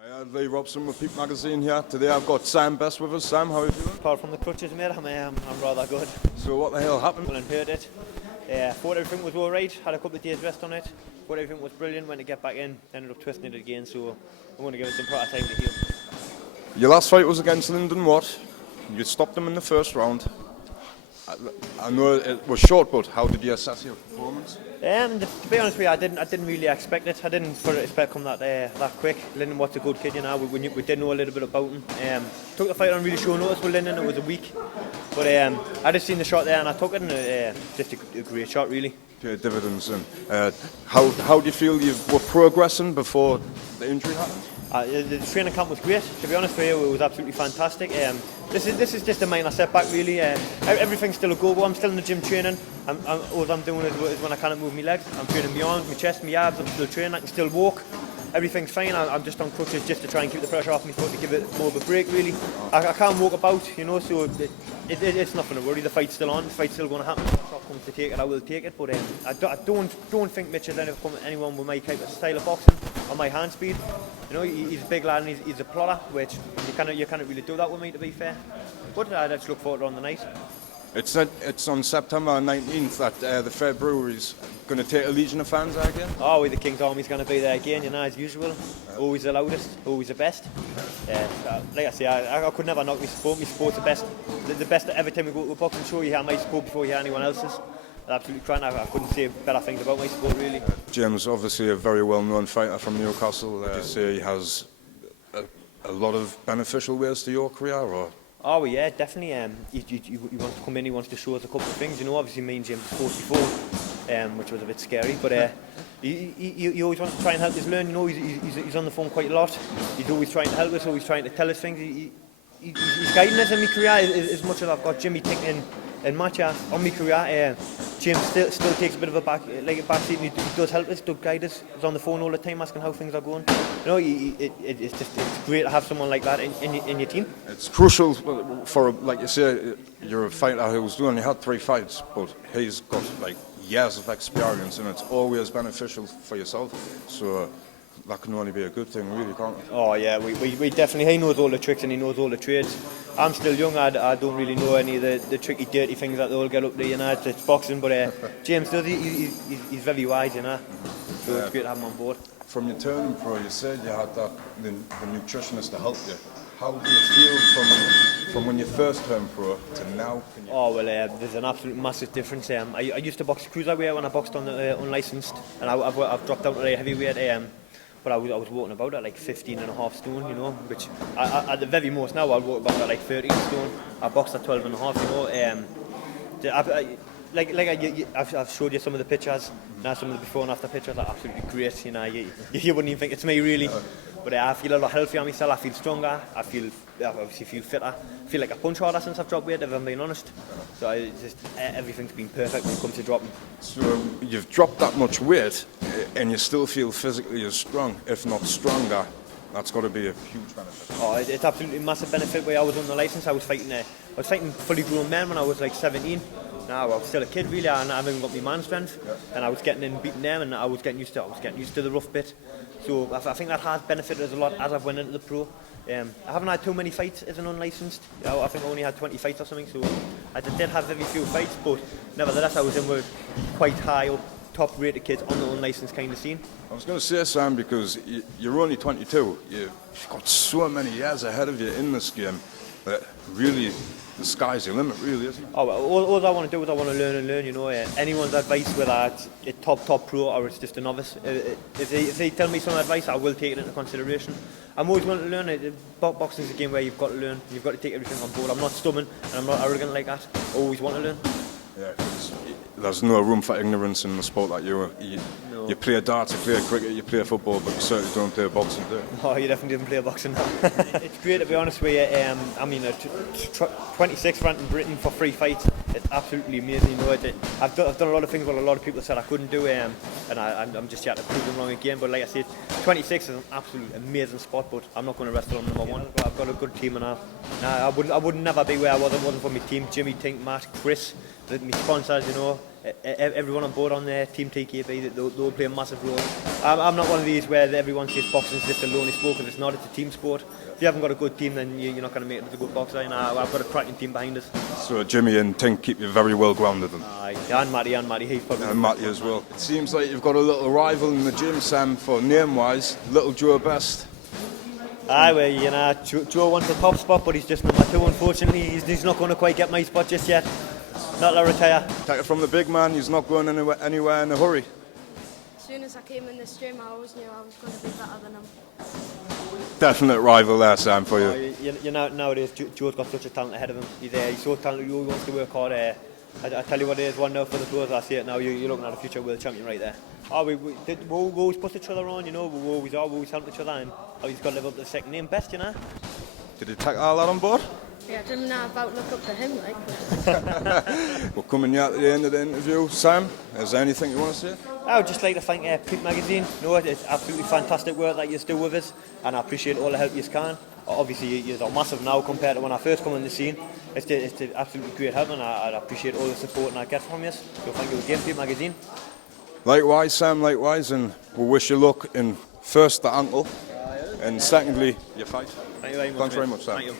Hi, Lee Robson with Peep magazine here. Today I've got Sam Best with us. Sam, how are you doing? Apart from the crutches, mate, I'm rather good. So what the hell happened? Well, and hurt it. Thought everything was alright, had a couple of days rest on it. Thought everything was brilliant, went to get back in, ended up twisting it again, so I'm going to give it some proper time to heal. Your last fight was against Lyndon Watt. You stopped him in the first round. I know it was short, but how did you assess your performance? To be honest with you, I didn't really expect it. I didn't expect it come that quick. Lyndon Watt's a good kid, you know. We did know a little bit about him. Took the fight on really short notice with Lyndon. It was a week, but I just seen the shot there and I took it, and just a great shot, really. Dividends. And how do you feel you were progressing before the injury happened? The training camp was great. To be honest with you, it was absolutely fantastic. This is just a minor setback, really. Everything's still a go-go. I'm still in the gym training. All I'm doing is when I can't move my legs, I'm training my arms, my chest, my abs. I'm still training. I can still walk. Everything's fine. I'm just on crutches just to try and keep the pressure off my foot, to give it more of a break, really. I can't walk about, you know, so it's nothing to worry. The fight's still on. The fight's still going to happen. If it comes to take it, I will take it. But I don't think Mitch has anyone with my type of style of boxing or my hand speed. You know, he's a big lad and he's a plotter, which you can't really do that with me, to be fair. But I just look forward to it on the night. It's on September 19th that the Fair Brewery's going to take a legion of fans out again. Oh, the King's Army's going to be there again, you know, as usual. Always the loudest, always the best. Like I say, I could never knock my sport. My sport's the best. The best every time we go to a boxing show, you hear my sport before you hear anyone else's. Absolutely crying. I couldn't say better things about my sport, really. Jim's obviously a very well-known fighter from Newcastle. Would you say he has a lot of beneficial ways to your career, or? Oh yeah, definitely. He wants to come in. He wants to show us a couple of things. You know, obviously me and Jim fought before, which was a bit scary. But he always wants to try and help us learn. You know, he's on the phone quite a lot. He's always trying to help us. Always trying to tell us things. He's guiding us in my career as much as I've got Jimmy thinking and Match on my career. Jim still takes a bit of a back seat, and he does help us, does guide us. He's on the phone all the time asking how things are going. You know, it's great to have someone like that in your team. It's crucial for, like you say, you're a fighter who's only had 3 fights, but he's got like years of experience, and it's always beneficial for yourself. So that can only be a good thing, really, can't it? Oh yeah, we definitely. He knows all the tricks and he knows all the trades. I'm still young. I don't really know any of the tricky, dirty things that they all get up there. You know, it's boxing. But James does. He's very wise, you know. So it's great to have him on board. From your turning pro, you said you had the nutritionist to help you. How do you feel from when you first turned pro to now? Oh well, there's an absolute massive difference. I used to box cruiserweight when I boxed on the unlicensed, and I've dropped out to the heavyweight. But I was walking about at like 15 and a half stone, you know, which at the very most now I'll walk about at like 13 stone. I boxed at 12 and a half, you know. I've showed you some of the pictures, now some of the before and after pictures are absolutely great, you know. You wouldn't even think it's me, really. But I feel a lot healthier myself, I feel stronger, I obviously feel fitter. I feel like a punch harder since I've dropped weight, if I'm being honest. So everything's been perfect when it comes to dropping. So you've dropped that much weight and you still feel physically as strong, if not stronger. That's got to be a huge benefit. Oh, it's absolutely a massive benefit. When I was on the licence, I was fighting fully grown men when I was like 17. Now I was still a kid, really, and I haven't even got my man strength. And I was getting in and beating them, and I was getting used to the rough bit. So I think that has benefited us a lot as I've went into the pro. I haven't had too many fights as an unlicensed. I think I only had 20 fights or something, so I did have very few fights, but nevertheless I was in with quite high up, top rated kids on the unlicensed kind of scene. I was going to say, Sam, because you're only 22, you've got so many years ahead of you in this game that really the sky's the limit, really, isn't it? Oh, well, all I want to do is I want to learn, you know. Anyone's advice, whether it's a top pro or it's just a novice, if they tell me some advice, I will take it into consideration. I'm always wanting to learn. Boxing is a game where you've got to learn, you've got to take everything on board. I'm not stubborn and I'm not arrogant like that. I always want to learn. Yeah, there's no room for ignorance in the sport like you. You play darts, you play cricket, you play football, but you certainly don't play boxing, do you? Oh, you definitely didn't play boxing now. It's great, to be honest with you. 26th ranked in Britain for 3 fights. It's absolutely amazing. You know, I've done a lot of things what a lot of people said I couldn't do, and I'm just here to prove them wrong again. But like I said, 26 is an absolute amazing spot, but I'm not going to rest on number 1. But I've got a good team, and I would never be where I was if it wasn't for my team. Jimmy, Tink, Matt, Chris, my sponsors, you know. everyone on board on there, Team TKB, they'll play a massive role. I'm not one of these where everyone says boxing's just a lonely sport, because it's not. It's a team sport. If you haven't got a good team, then you're not going to make it as a good boxer. And I've got a cracking team behind us. So Jimmy and Tink keep you very well grounded. And Matty, he's probably... And Matty as well. It seems like you've got a little rival in the gym, Sam, for name-wise, Little Joe Best. Aye, well, Joe wants the top spot, but he's just number 2, unfortunately. He's not going to quite get my spot just yet. Not to retire. Take it from the big man, he's not going anywhere in a hurry. As soon as I came in this gym, I always knew I was going to be better than him. Definite rival there, Sam, for you. Nowadays, Joe's got such a talent ahead of him. He's so talented, he wants to work hard. I tell you what, it is 1-0 for the pros. I see it now. You're looking at a future world champion right there. We always put each other on, we always help each other, and he's got to live up to the second name best, Did he take all that on board? Yeah, I didn't know about look up to him, like. We're coming now to the end of the interview. Sam, is there anything you want to say? I would just like to thank Peep magazine. It's absolutely fantastic work that you do with us, and I appreciate all the help you can. Obviously, you're massive now compared to when I first come on the scene. It's absolutely great help, and I appreciate all the support I get from you. So thank you again, Peep magazine. Likewise, Sam, likewise, and we wish you luck in first the ankle, and secondly, your fight. Thank you very much. Thanks very much, Sam. Thank you.